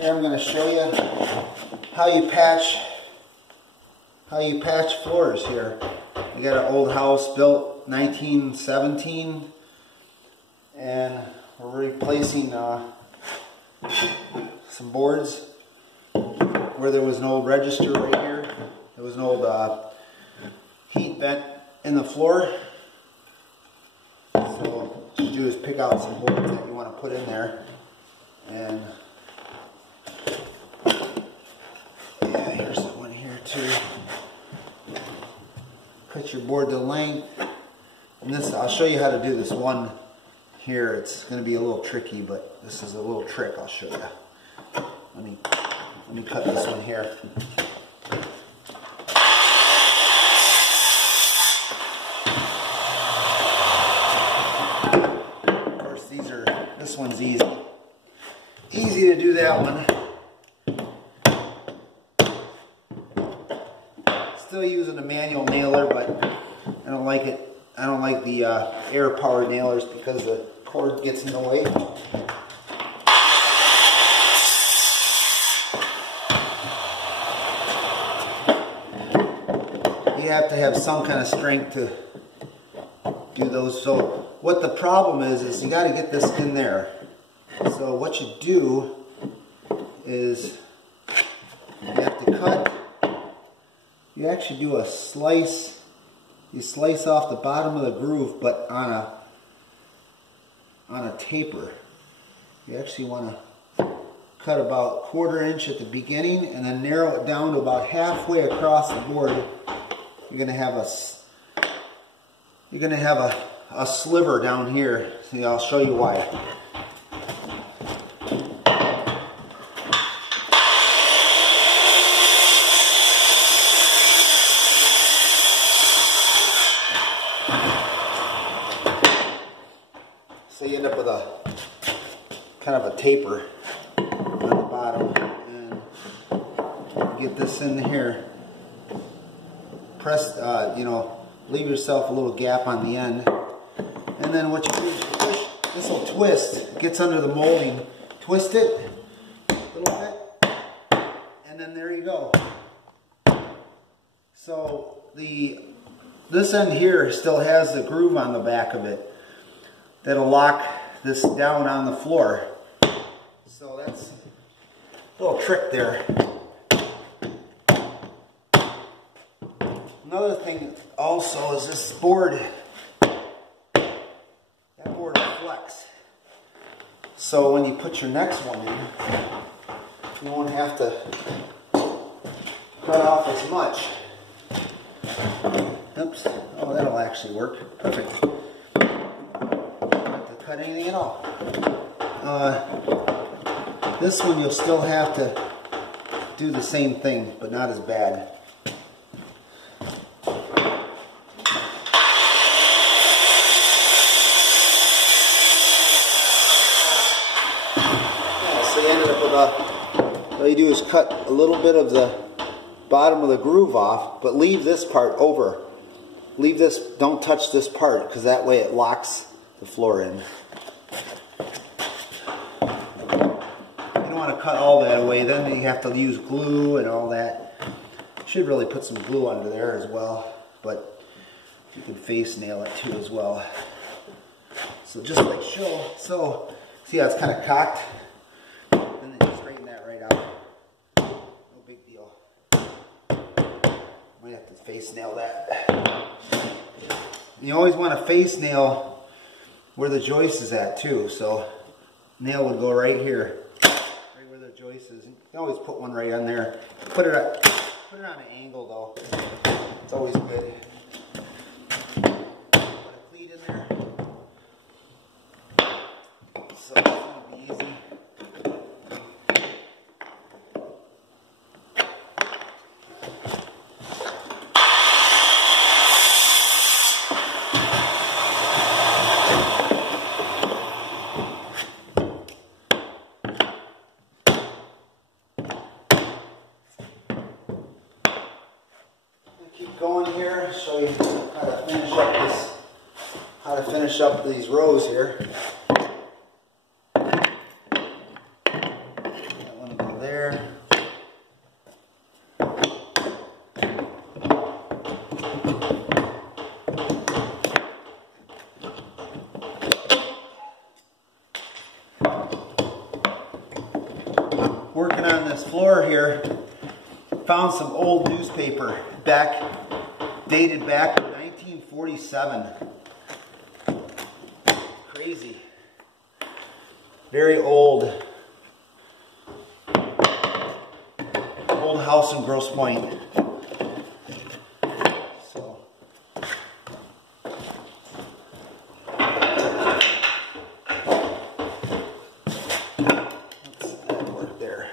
Here I'm going to show you how you patch floors here. We got an old house built 1917, and we're replacing some boards where there was an old register right here. There was an old heat vent in the floor. So what you do is pick out some boards that you want to put in there, and yeah, here's the one here too. Cut your board to length, and this, I'll show you how to do this one here. It's going to be a little tricky, but this is a little trick I'll show you. Let me cut this one here. Of course, this one's easy. Easy to do that one. Still using a manual nailer, but I don't like it. I don't like the air powered nailers because the cord gets in the way. You have to have some kind of strength to do those. So what the problem is you got to get this in there. So what you do is you have to cut. You actually do a slice. You slice off the bottom of the groove, but on a taper. You actually want to cut about 1/4 inch at the beginning, and then narrow it down to about halfway across the board. You're going to have a sliver down here. See, I'll show you why. So you end up with a kind of a taper on the bottom, and get this in here. Press, leave yourself a little gap on the end, and then what you do is you push. This will twist. It gets under the molding. Twist it a little bit, and then there you go. So this end here still has the groove on the back of it that'll lock this down on the floor. So that's a little trick there. Another thing also is this board. That board will flex. So when you put your next one in, you won't have to cut off as much. Oops. Oh, that'll actually work. Perfect. Cut anything at all. This one you'll still have to do the same thing, but not as bad. Yeah, so you ended up with all you do is cut a little bit of the bottom of the groove off, but leave this part over. Leave this, don't touch this part, because that way it locks the floor in. You don't want to cut all that away, then you have to use glue and all that. Should really put some glue under there as well, but you can face nail it too as well. So just like show, so see how it's kind of cocked? And then you straighten that right out. No big deal. Might have to face nail that. You always want to face nail where the joist is at too, so nail would go right here, right where the joist is. You can always put one right on there. Put it on an angle though. It's always good. Put a cleat in there. So it's gonna be easy. Going here, show you how to finish up these rows here. That one will go working on this floor here, found some old newspaper dated back to 1947. Crazy. Very old. Old house in Grosse Pointe. So that work there.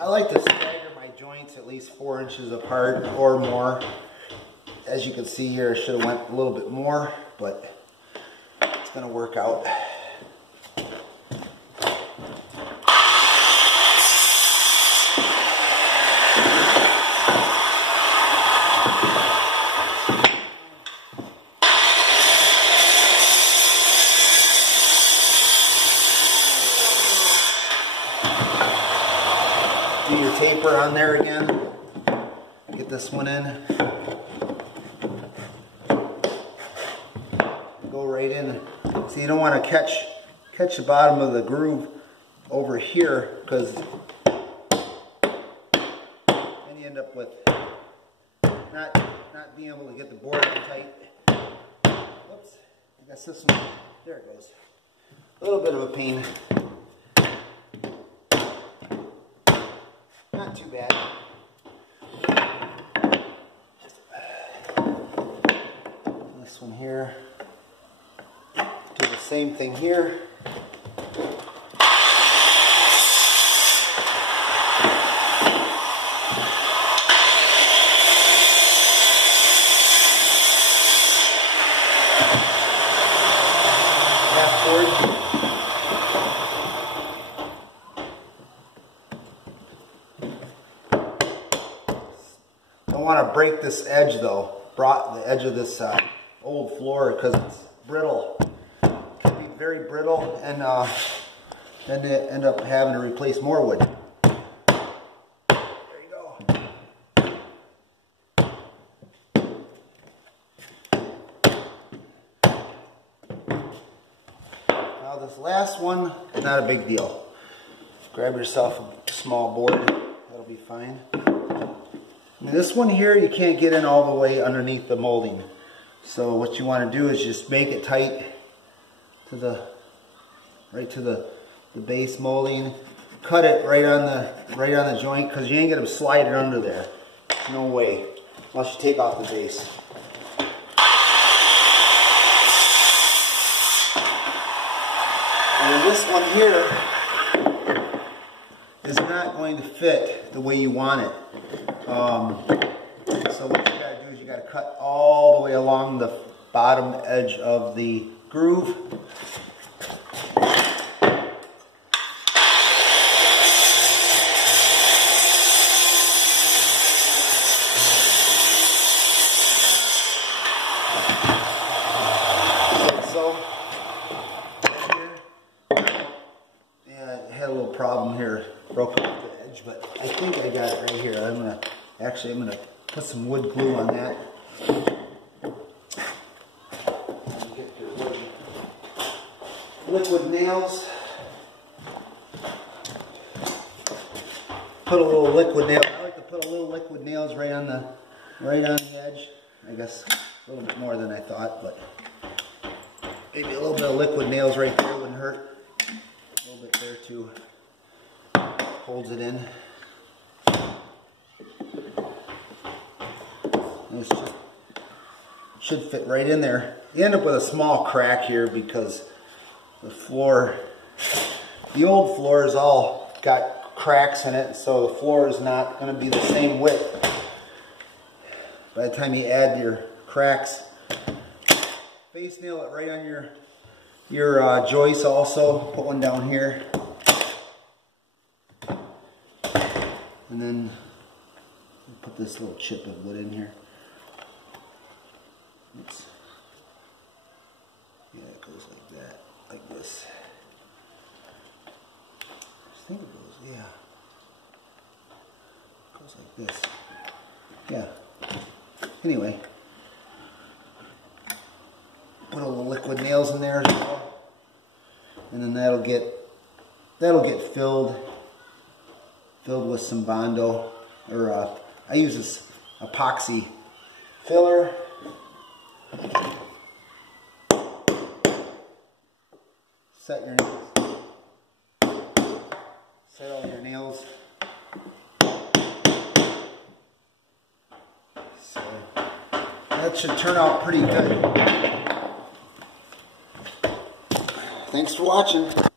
I like to stagger my joints at least 4 inches apart or more. As you can see here, I should have went a little bit more, but it's going to work out. Do your taper on there again. Get this one in. Go right in. So you don't want to catch the bottom of the groove over here, because then you end up with not being able to get the board tight. Whoops! I guess this one. There it goes. A little bit of a pain. Not too bad. This one here. Do the same thing here. Half board. Don't want to break this edge though, the edge of this old floor, because it's brittle. It can be very brittle, and then they end up having to replace more wood. There you go. Now this last one, not a big deal. Grab yourself a small board, that'll be fine. Now this one here, you can't get in all the way underneath the molding. So what you want to do is just make it tight to right to the base molding. Cut it right on the joint, because you ain't gonna slide it under there. No way, unless you take off the base. And this one here is not going to fit the way you want it. So what you gotta do is you gotta cut all the way along the bottom edge of the groove. Problem here, broke off the edge, but I think I got it right here. I'm gonna put some wood glue on that. Get your liquid nails. Put a little liquid nail. I like to put a little liquid nails right on the edge. I guess a little bit more than I thought, but maybe a little bit of liquid nails right there wouldn't hurt. A little bit there too. Holds it in. This should fit right in there. You end up with a small crack here because the floor, the old floor is all got cracks in it, so the floor is not going to be the same width. By the time you add your cracks, face nail it right on your joist also. Put one down here. And then put this little chip of wood in here. Oops. Yeah, it goes goes like that, like this. I think it goes, yeah. It goes like this. Yeah. Anyway. Put a little liquid nails in there as well. And then that'll get filled with some Bondo, or I use this epoxy filler. Set your nails. Set all your nails. So that should turn out pretty good. Thanks for watching.